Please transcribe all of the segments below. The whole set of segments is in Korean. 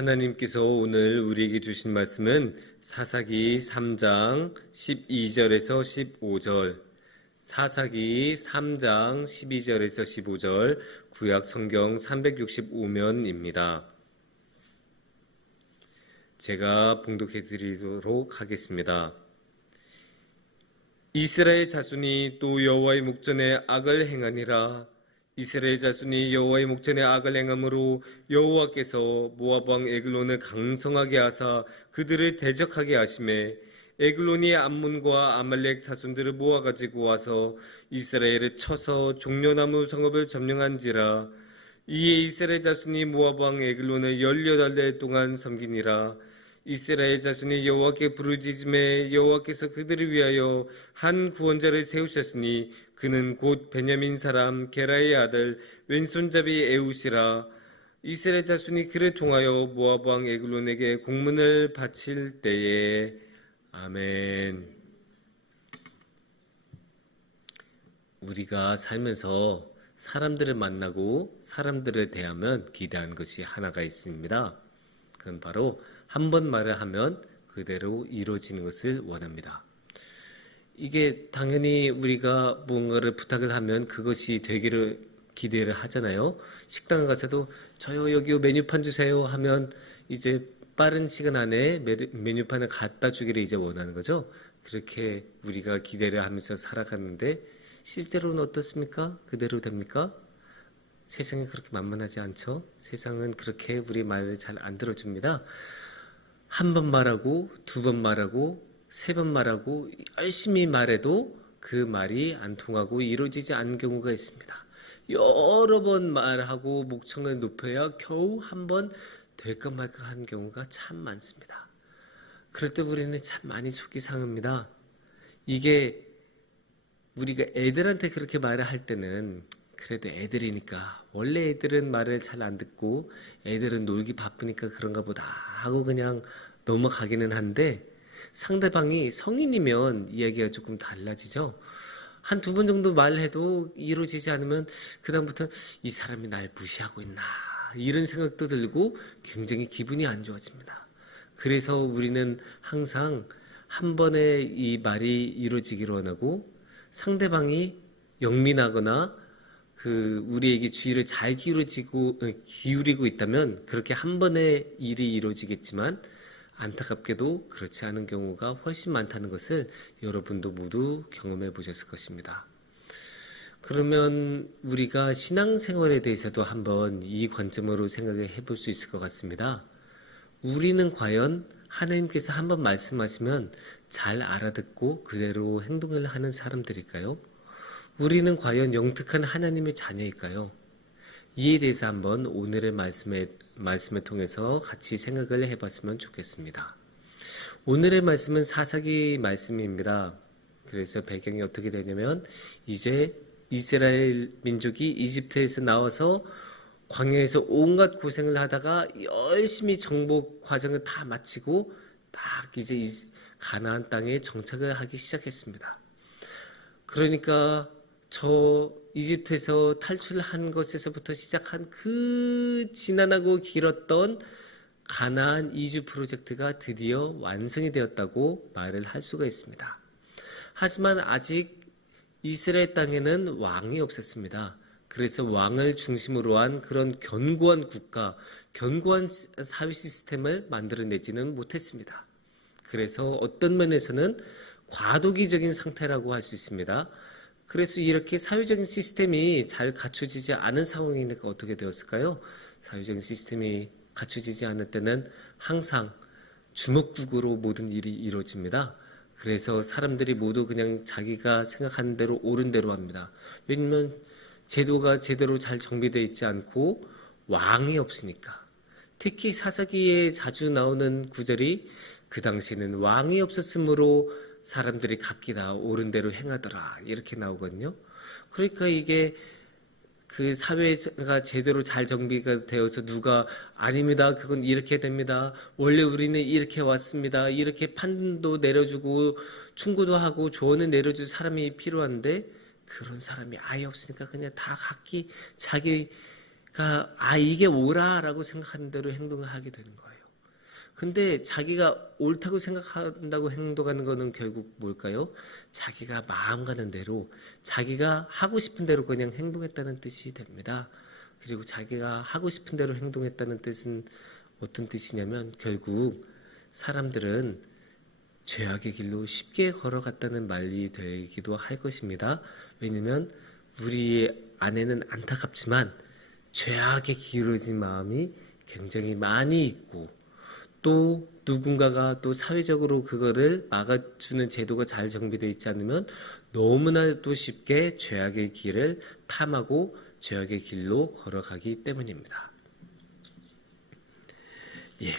하나님께서 오늘 우리에게 주신 말씀은 사사기 3장 12절에서 15절, 사사기 3장 12절에서 15절, 구약 성경 365면입니다. 제가 봉독해 드리도록 하겠습니다. 이스라엘 자손이 또 여호와의 목전에 악을 행하니라. 이스라엘 자손이 여호와의 목전에 악을 행함으로 여호와께서 모압 왕 에글론을 강성하게 하사 그들을 대적하게 하심에 에글론이 암몬과 아말렉 자손들을 모아가지고 와서 이스라엘을 쳐서 종려나무 성읍을 점령한지라. 이에 이스라엘 자손이 모압 왕 에글론을 18달 동안 섬기니라. 이스라엘 자손이 여호와께 부르짖음에 여호와께서 그들을 위하여 한 구원자를 세우셨으니 그는 곧 베냐민 사람 게라의 아들 왼손잡이 에웃이라. 이스라엘 자손이 그를 통하여 모압 왕 에글론에게 공문을 바칠 때에. 아멘. 우리가 살면서 사람들을 만나고 사람들을 대하면 기대하는 것이 하나가 있습니다. 그건 바로 한 번 말을 하면 그대로 이루어지는 것을 원합니다. 이게 당연히 우리가 뭔가를 부탁을 하면 그것이 되기를 기대를 하잖아요. 식당 가서도 저요 여기 메뉴판 주세요 하면 이제 빠른 시간 안에 메뉴판을 갖다 주기를 이제 원하는 거죠. 그렇게 우리가 기대를 하면서 살아가는데 실제로는 어떻습니까? 그대로 됩니까? 세상이 그렇게 만만하지 않죠. 세상은 그렇게 우리 말을 잘 안 들어줍니다. 한 번 말하고 두 번 말하고 세 번 말하고 열심히 말해도 그 말이 안 통하고 이루어지지 않는 경우가 있습니다. 여러 번 말하고 목청을 높여야 겨우 한 번 될까 말까 하는 경우가 참 많습니다. 그럴 때 우리는 참 많이 속이 상합니다. 이게 우리가 애들한테 그렇게 말을 할 때는 그래도 애들이니까 원래 애들은 말을 잘 안 듣고 애들은 놀기 바쁘니까 그런가 보다 하고 그냥 넘어가기는 한데 상대방이 성인이면 이야기가 조금 달라지죠. 한 두 번 정도 말해도 이루어지지 않으면 그다음부터 이 사람이 날 무시하고 있나 이런 생각도 들고 굉장히 기분이 안 좋아집니다. 그래서 우리는 항상 한 번에 이 말이 이루어지기를 원하고 상대방이 영민하거나 우리에게 주의를 잘 기울이고 있다면 그렇게 한 번에 일이 이루어지겠지만 안타깝게도 그렇지 않은 경우가 훨씬 많다는 것을 여러분도 모두 경험해 보셨을 것입니다. 그러면 우리가 신앙생활에 대해서도 한번 이 관점으로 생각해 볼 수 있을 것 같습니다. 우리는 과연 하나님께서 한번 말씀하시면 잘 알아듣고 그대로 행동을 하는 사람들일까요? 우리는 과연 영특한 하나님의 자녀일까요? 이에 대해서 한번 오늘의 말씀을 통해서 같이 생각을 해봤으면 좋겠습니다. 오늘의 말씀은 사사기 말씀입니다. 그래서 배경이 어떻게 되냐면 이제 이스라엘 민족이 이집트에서 나와서 광야에서 온갖 고생을 하다가 열심히 정복 과정을 다 마치고 딱 이제 가나안 땅에 정착을 하기 시작했습니다. 그러니까 저 이집트에서 탈출한 것에서부터 시작한 그 지난하고 길었던 가나안 이주 프로젝트가 드디어 완성이 되었다고 말을 할 수가 있습니다. 하지만 아직 이스라엘 땅에는 왕이 없었습니다. 그래서 왕을 중심으로 한 그런 견고한 국가, 견고한 사회 시스템을 만들어내지는 못했습니다. 그래서 어떤 면에서는 과도기적인 상태라고 할 수 있습니다. 그래서 이렇게 사회적인 시스템이 잘 갖춰지지 않은 상황이니까 어떻게 되었을까요? 사회적인 시스템이 갖춰지지 않을 때는 항상 주먹국으로 모든 일이 이루어집니다. 그래서 사람들이 모두 그냥 자기가 생각하는 대로 옳은 대로 합니다. 왜냐하면 제도가 제대로 잘 정비되어 있지 않고 왕이 없으니까. 특히 사사기에 자주 나오는 구절이 그 당시에는 왕이 없었으므로 사람들이 각기 다 옳은 대로 행하더라 이렇게 나오거든요. 그러니까 이게 그 사회가 제대로 잘 정비가 되어서 누가 아닙니다. 그건 이렇게 됩니다. 원래 우리는 이렇게 왔습니다. 이렇게 판도 내려주고 충고도 하고 조언을 내려줄 사람이 필요한데 그런 사람이 아예 없으니까 그냥 다 각기 자기 그러니까 이게 옳아라고 생각하는 대로 행동을 하게 되는 거예요. 근데 자기가 옳다고 생각한다고 행동하는 거는 결국 뭘까요? 자기가 마음 가는 대로, 자기가 하고 싶은 대로 그냥 행동했다는 뜻이 됩니다. 그리고 자기가 하고 싶은 대로 행동했다는 뜻은 어떤 뜻이냐면 결국 사람들은 죄악의 길로 쉽게 걸어갔다는 말이 되기도 할 것입니다. 왜냐면 우리 안에는 안타깝지만 죄악에 기울어진 마음이 굉장히 많이 있고, 또 누군가가 또 사회적으로 그거를 막아주는 제도가 잘 정비되어 있지 않으면 너무나도 쉽게 죄악의 길을 탐하고 죄악의 길로 걸어가기 때문입니다. 예,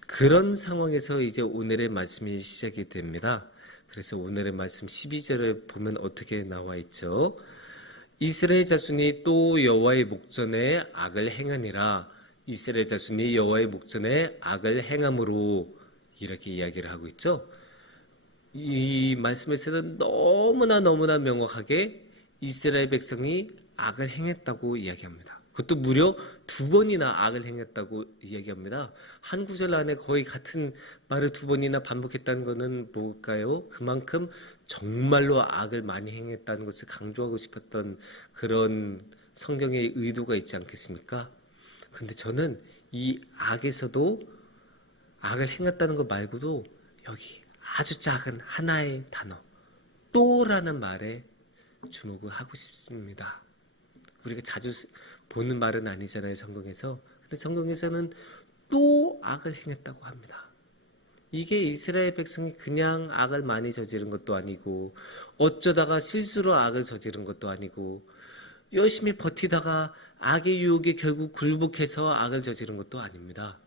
그런 상황에서 이제 오늘의 말씀이 시작이 됩니다. 그래서 오늘의 말씀 12절을 보면 어떻게 나와 있죠? 이스라엘 자손이 또 여호와의 목전에 악을 행하니라. 이스라엘 자손이 여호와의 목전에 악을 행함으로, 이렇게 이야기를 하고 있죠. 이 말씀에서는 너무나 명확하게 이스라엘 백성이 악을 행했다고 이야기합니다. 그것도 무려 2번이나 악을 행했다고 이야기합니다. 한 구절 안에 거의 같은 말을 2번이나 반복했다는 것은 뭘까요? 그만큼 정말로 악을 많이 행했다는 것을 강조하고 싶었던 그런 성경의 의도가 있지 않겠습니까? 근데 저는 이 악에서도 악을 행했다는 것 말고도 여기 아주 작은 하나의 단어, 또라는 말에 주목을 하고 싶습니다. 우리가 자주 보는 말은 아니잖아요, 성경에서. 근데 성경에서는 또 악을 행했다고 합니다. 이게 이스라엘 백성이 그냥 악을 많이 저지른 것도 아니고, 어쩌다가 실수로 악을 저지른 것도 아니고, 열심히 버티다가 악의 유혹에 결국 굴복해서 악을 저지른 것도 아닙니다.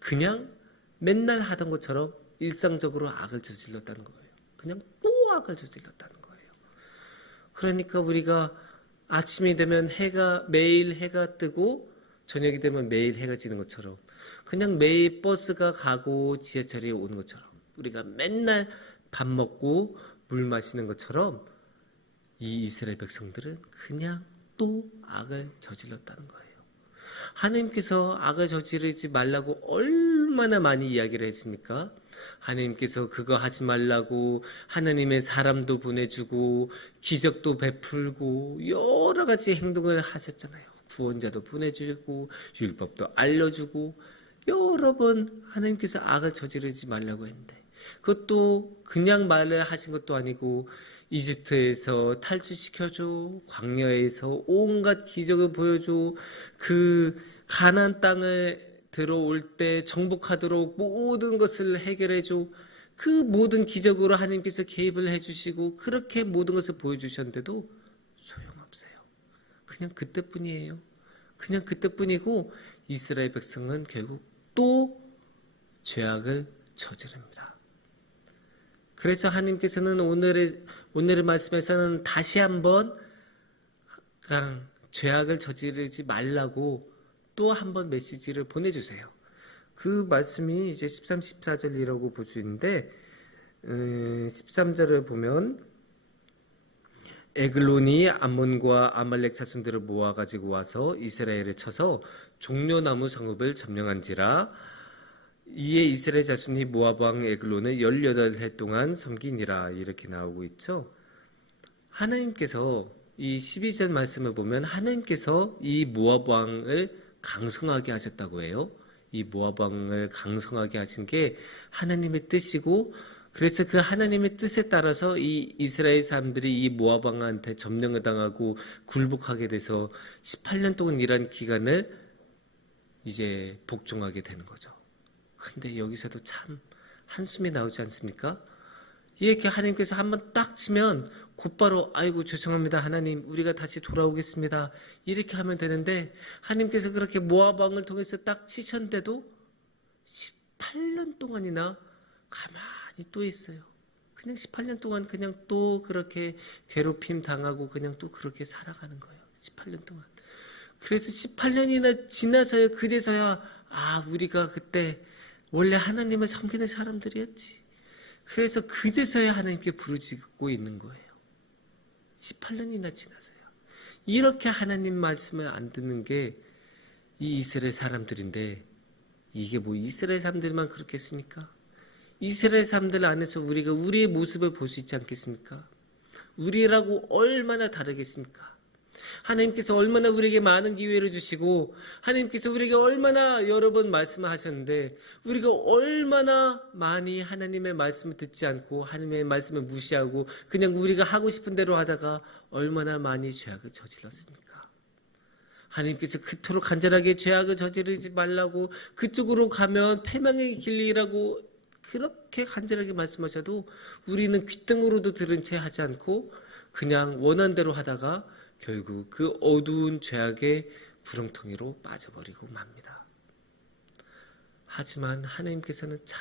그냥 맨날 하던 것처럼 일상적으로 악을 저질렀다는 거예요. 그냥 또 악을 저질렀다는 거예요. 그러니까 우리가 아침이 되면 매일 해가 뜨고 저녁이 되면 매일 해가 지는 것처럼, 그냥 매일 버스가 가고 지하철이 오는 것처럼, 우리가 맨날 밥 먹고 물 마시는 것처럼 이 이스라엘 백성들은 그냥 또 악을 저질렀다는 거예요. 하나님께서 악을 저지르지 말라고 얼마나 많이 이야기를 했습니까? 하나님께서 그거 하지 말라고 하나님의 사람도 보내주고 기적도 베풀고 여러 가지 행동을 하셨잖아요. 구원자도 보내주고 율법도 알려주고 여러 번 하나님께서 악을 저지르지 말라고 했는데, 그것도 그냥 말을 하신 것도 아니고 이집트에서 탈출시켜줘, 광야에서 온갖 기적을 보여줘, 그 가나안 땅을 들어올 때 정복하도록 모든 것을 해결해줘, 그 모든 기적으로 하나님께서 개입을 해주시고 그렇게 모든 것을 보여주셨는데도 소용없어요. 그냥 그때뿐이에요. 그냥 그때뿐이고 이스라엘 백성은 결국 또 죄악을 저지릅니다. 그래서 하나님께서는 오늘의 말씀에서는 다시 한번 죄악을 저지르지 말라고 또 한번 메시지를 보내주세요. 그 말씀이 이제 13, 14절이라고 볼 수 있는데, 13절을 보면 에글론이 암몬과 아말렉 자손들을 모아가지고 와서 이스라엘을 쳐서 종려나무 성읍을 점령한지라. 이에 이스라엘 자손이 모압 왕 에글론을 18해 동안 섬기니라. 이렇게 나오고 있죠. 하나님께서 이 12절 말씀을 보면 하나님께서 이 모압 왕을 강성하게 하셨다고 해요. 이 모압 왕을 강성하게 하신 게 하나님의 뜻이고, 그래서 그 하나님의 뜻에 따라서 이 이스라엘 사람들이 이 모압 왕한테 점령을 당하고 굴복하게 돼서 18년 동안 일한 기간을 이제 복종하게 되는 거죠. 근데 여기서도 참 한숨이 나오지 않습니까? 이렇게 하나님께서 한번 딱 치면 곧바로 아이고 죄송합니다 하나님, 우리가 다시 돌아오겠습니다, 이렇게 하면 되는데, 하나님께서 그렇게 모압 왕을 통해서 딱 치셨는데도 18년 동안이나 가만히 또 있어요. 그냥 18년 동안 그냥 또 그렇게 괴롭힘 당하고 그냥 또 그렇게 살아가는 거예요. 18년 동안. 그래서 18년이나 지나서야 그제서야 우리가 그때 원래 하나님을 섬기는 사람들이었지. 그래서 그제서야 하나님께 부르짖고 있는 거예요. 18년이나 지나서요. 이렇게 하나님 말씀을 안 듣는 게 이 이스라엘 사람들인데, 이게 뭐 이스라엘 사람들만 그렇겠습니까? 이스라엘 사람들 안에서 우리가 우리의 모습을 볼 수 있지 않겠습니까? 우리라고 얼마나 다르겠습니까? 하나님께서 얼마나 우리에게 많은 기회를 주시고, 하나님께서 우리에게 얼마나 여러 번 말씀하셨는데, 우리가 얼마나 많이 하나님의 말씀을 듣지 않고 하나님의 말씀을 무시하고 그냥 우리가 하고 싶은 대로 하다가 얼마나 많이 죄악을 저질렀습니까? 하나님께서 그토록 간절하게 죄악을 저지르지 말라고, 그쪽으로 가면 패망의 길이라고 그렇게 간절하게 말씀하셔도 우리는 귓등으로도 들은 채 하지 않고 그냥 원한 대로 하다가 결국 그 어두운 죄악의 구렁텅이로 빠져버리고 맙니다. 하지만 하나님께서는 참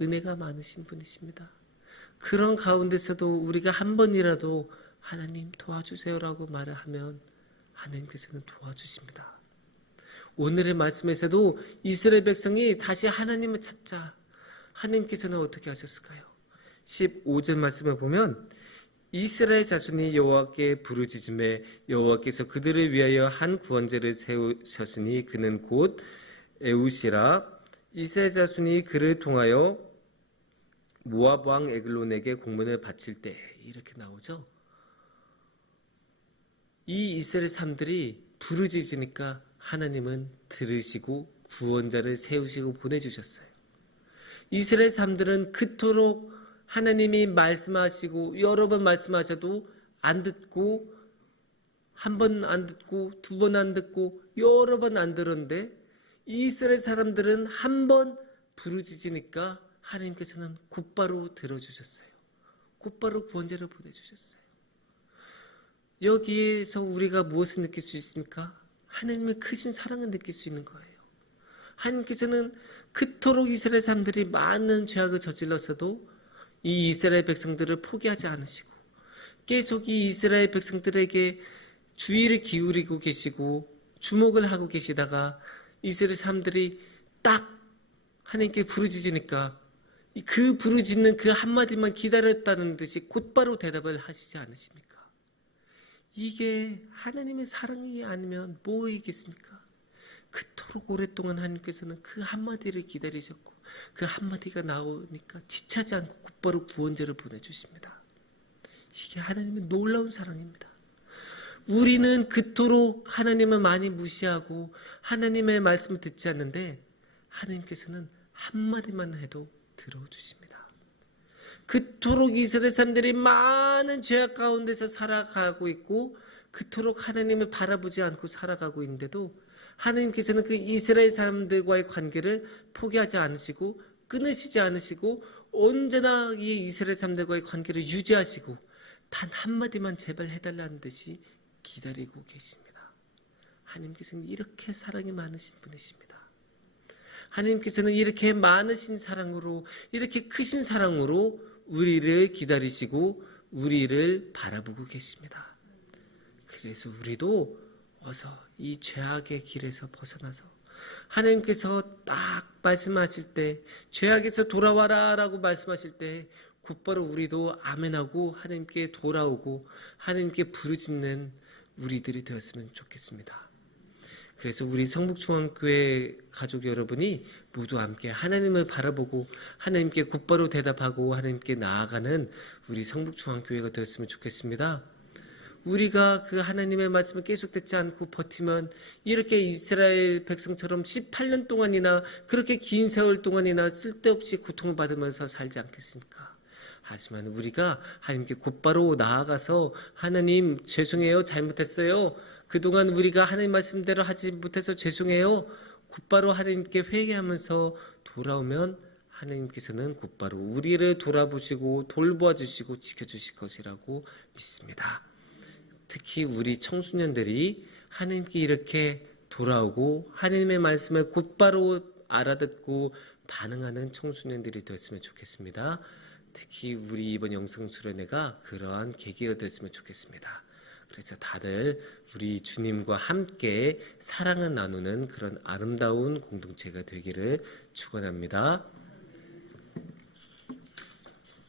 은혜가 많으신 분이십니다. 그런 가운데서도 우리가 한 번이라도 하나님 도와주세요라고 말을 하면 하나님께서는 도와주십니다. 오늘의 말씀에서도 이스라엘 백성이 다시 하나님을 찾자. 하나님께서는 어떻게 하셨을까요? 15절 말씀을 보면 이스라엘 자손이 여호와께 부르짖음에 여호와께서 그들을 위하여 한 구원자를 세우셨으니 그는 곧 에웃이라. 이스라엘 자손이 그를 통하여 모압 왕 에글론에게 공문을 바칠 때, 이렇게 나오죠. 이 이스라엘 사람들이 부르짖으니까 하나님은 들으시고 구원자를 세우시고 보내주셨어요. 이스라엘 사람들은 그토록 하나님이 말씀하시고 여러 번 말씀하셔도 안 듣고, 한 번 안 듣고 두 번 안 듣고 여러 번 안 들었는데, 이스라엘 사람들은 한 번 부르짖으니까 하나님께서는 곧바로 들어주셨어요. 곧바로 구원자를 보내주셨어요. 여기에서 우리가 무엇을 느낄 수 있습니까? 하나님의 크신 사랑을 느낄 수 있는 거예요. 하나님께서는 그토록 이스라엘 사람들이 많은 죄악을 저질렀어도 이 이스라엘 백성들을 포기하지 않으시고 계속 이 이스라엘 백성들에게 주의를 기울이고 계시고 주목을 하고 계시다가 이스라엘 사람들이 딱 하나님께 부르짖으니까 그 부르짖는 그 한마디만 기다렸다는 듯이 곧바로 대답을 하시지 않으십니까? 이게 하나님의 사랑이 아니면 뭐이겠습니까? 그토록 오랫동안 하나님께서는 그 한마디를 기다리셨고 그 한마디가 나오니까 지체하지 않고 곧바로 구원자를 보내주십니다. 이게 하나님의 놀라운 사랑입니다. 우리는 그토록 하나님을 많이 무시하고 하나님의 말씀을 듣지 않는데 하나님께서는 한마디만 해도 들어주십니다. 그토록 이스라엘 사람들이 많은 죄악 가운데서 살아가고 있고 그토록 하나님을 바라보지 않고 살아가고 있는데도 하나님께서는 그 이스라엘 사람들과의 관계를 포기하지 않으시고 끊으시지 않으시고 언제나 이 이스라엘 사람들과의 관계를 유지하시고 단 한마디만 제발 해달라는 듯이 기다리고 계십니다. 하나님께서는 이렇게 사랑이 많으신 분이십니다. 하나님께서는 이렇게 많으신 사랑으로, 이렇게 크신 사랑으로 우리를 기다리시고 우리를 바라보고 계십니다. 그래서 우리도 어서 이 죄악의 길에서 벗어나서 하나님께서 딱 말씀하실 때, 죄악에서 돌아와라 라고 말씀하실 때 곧바로 우리도 아멘하고 하나님께 돌아오고 하나님께 부르짖는 우리들이 되었으면 좋겠습니다. 그래서 우리 성북중앙교회 가족 여러분이 모두 함께 하나님을 바라보고 하나님께 곧바로 대답하고 하나님께 나아가는 우리 성북중앙교회가 되었으면 좋겠습니다. 우리가 그 하나님의 말씀을 계속 듣지 않고 버티면 이렇게 이스라엘 백성처럼 18년 동안이나 그렇게 긴 세월 동안이나 쓸데없이 고통을 받으면서 살지 않겠습니까? 하지만 우리가 하나님께 곧바로 나아가서 하나님 죄송해요, 잘못했어요, 그동안 우리가 하나님 말씀대로 하지 못해서 죄송해요, 곧바로 하나님께 회개하면서 돌아오면 하나님께서는 곧바로 우리를 돌아보시고 돌보아 주시고 지켜주실 것이라고 믿습니다. 특히 우리 청소년들이 하나님께 이렇게 돌아오고 하나님의 말씀을 곧바로 알아듣고 반응하는 청소년들이 되었으면 좋겠습니다. 특히 우리 이번 영성 수련회가 그러한 계기가 됐으면 좋겠습니다. 그래서 다들 우리 주님과 함께 사랑을 나누는 그런 아름다운 공동체가 되기를 축원합니다.